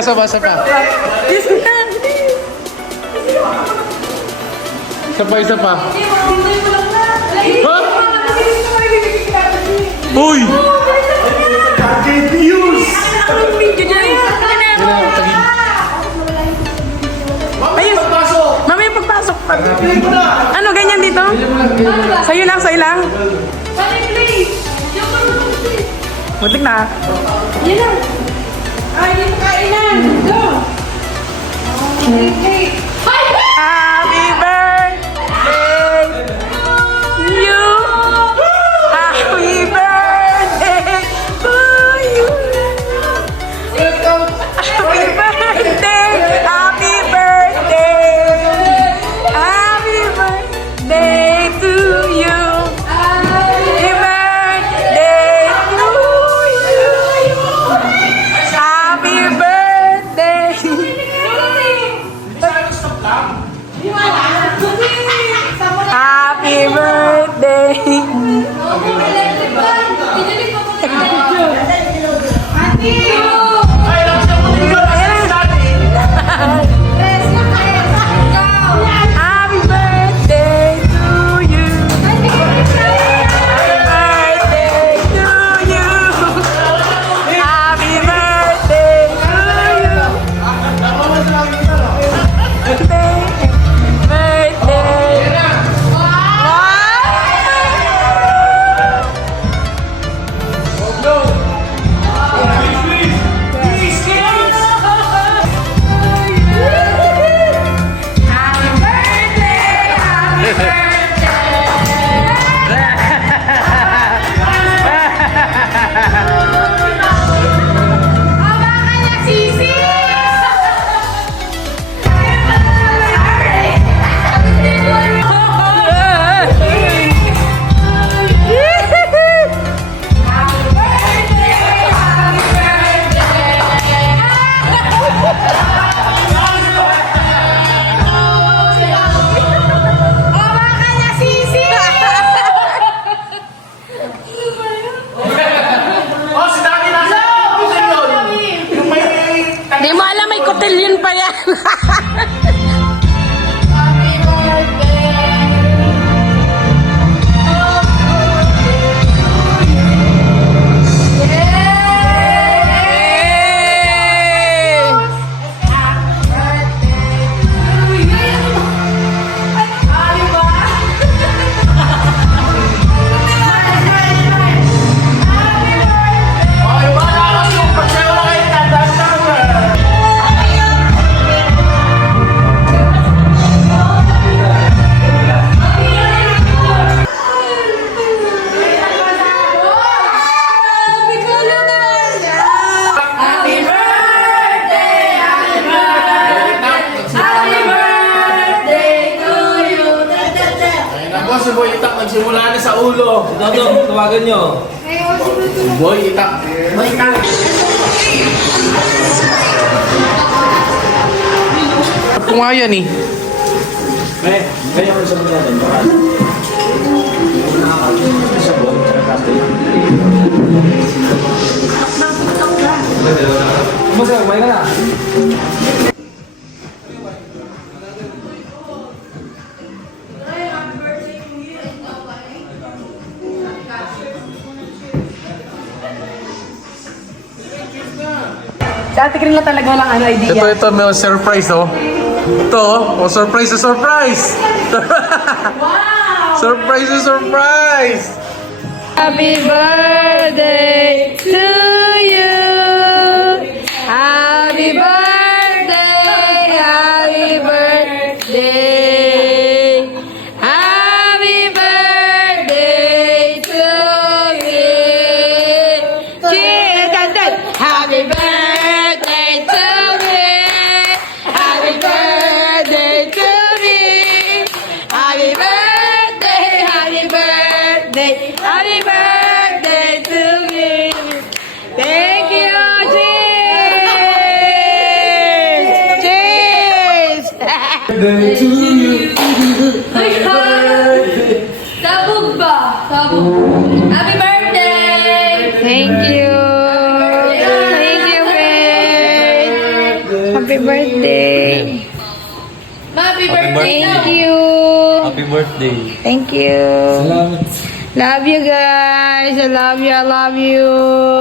isa pa. Isa pa. Ha? Uy! Mamaya pagpasok. Ano, ganyan dito? Sa'yo lang. Butik na. Yan lang. Ay, hindi mo kainan. Go. Happy birthday to you. Happy birthday to you. Happy birthday. Happy birthday. Happy birthday to you. Happy birthday to you. Happy birthday. Happy birthday. Happy birthday to you. Happy birthday to you. Happy birthday to you. Birthday. Di mo alam, may kotilyon pa yan. Si Boy Itak nagsimula na sa ulo. Ito, tawagan nyo. Boy Itak. Kung nga yan eh. Kaya ko sa mga natin. Sabon, Kumusta? Kumain ka na? Si Ate Kring lang talaga walang idea. Ito, may surprise oh. Ito, surprise. Wow! Surprise! Happy birthday to you. Happy birthday. Happy birthday. Happy birthday to you. Happy birthday to me. Happy birthday to me. Happy birthday. Happy birthday. Happy birthday to me. Thank you, cheers! Cheers! Sabog ba? Sabog. Happy birthday! Thank you. Thank you, babe. Happy birthday. Happy birthday Thank daw. you. Happy birthday. Thank you. Salamat. Love you guys. I love you. I love you.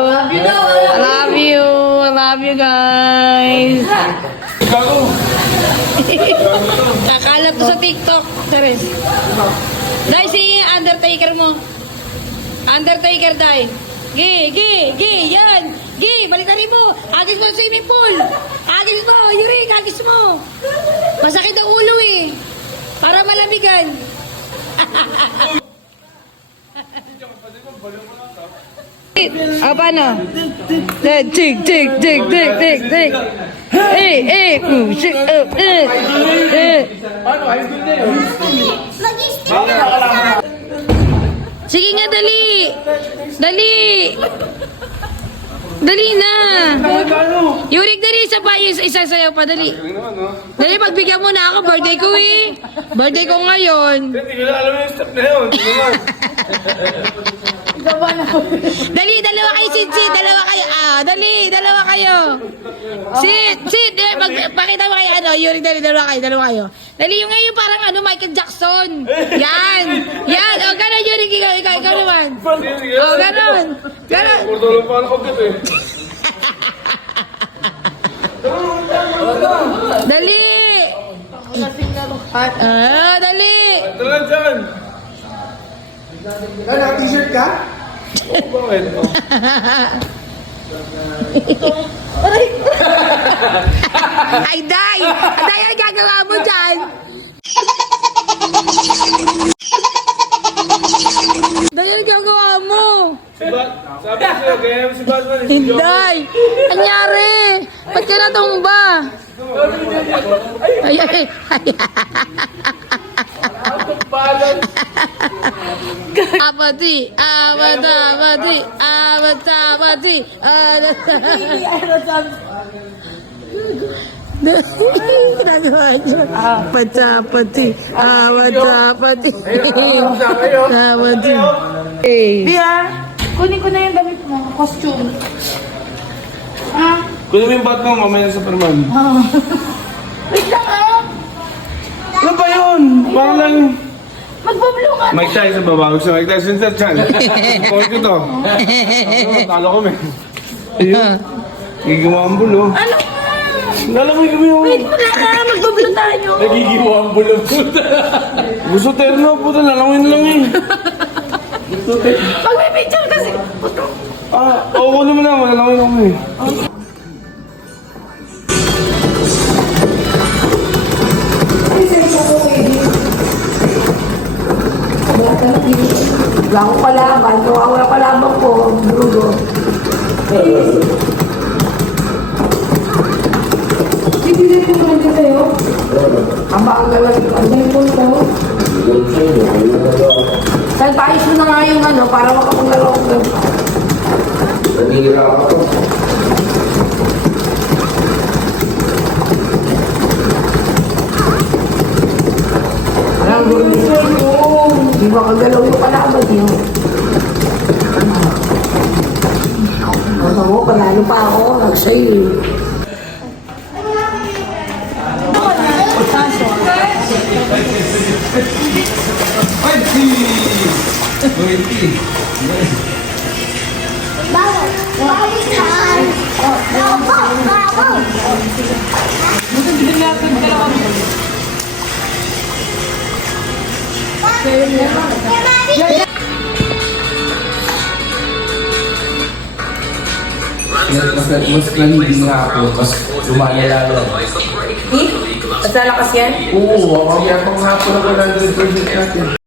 Love you daw. I love you. I love you guys. Kakalap to sa TikTok. Teres. Dai, si Undertaker mo. Undertaker, Dai. Gi, yan. Gi, balitarin mo. Agis mo sa swimming pool. Agis mo, Yurik, agis mo. Masakit ang ulo eh. Para malamigan. Paano? Tik. Shit. Sige nga, dali. Dali na. Yurik, dali. Isa pa. Isa sayaw pa. Dali. Dali, pagbigyan mo na ako. Birthday ko eh. Birthday ko ngayon. Hindi ko na alam yung step na yun. Hindi ko na. Dali, dalawa kayo, sit. Dalawa kayo. Dalawa kayo. Sit. Pakita mo kayo, Yurik, dalawa kayo. Dali, yung ngayon parang Michael Jackson. Yan. O, gano'n, Yurik, ikaw naman. O, gano'n. Kordolong pa ako dito eh. Dali. Dali. Tara dyan. Naka-t-shirt ka? Oo, bakit? Ay, Day! Day, ang gagawa mo dyan? Day, ang gagawa mo? Sabi ko sa'yo, kaya si Batman eh. Hinday! Anyari? Ba't ka natumba? Ay. Abadi. Ginagawa niya. Pati. Bia, kunin ko na yung damit mo. Costume. Ha? Kunin mo yung Batman, mamaya na Superman. Wait lang ah. Ano ba yun? Parang lang... Magbablo ka. Mike Tyson ba? Bago si Mike Tyson sa chan. Support ko to. Talo ko, men. Ayun. Gigiwambol, oh. Ano nga? Lalamay kami, oh. Wait mo na ah. Magbablo tayo. Nagigiwambol ang puta. Gusto terno, puta. Lalawin lang eh. Magbibidyan kasi. Oo, kunin mo na. Malalawin ako eh. Wala akong kalaban. Wala kalaban ko. Brugo. Bibili ko naman din sa'yo. Ang bagal lang ito. Ang cellphone ko. Salpayos mo na nga yung para makapaglaro ko. Nanira ako. Hindi makagalaw yung kalaban niyo. Ano mo, panalo pa ako. Nag-sa'yo. Mas nanigin nga ako, mas lumalala. Mas lalakas yan? Oo, ang yapang nga po na 100% natin.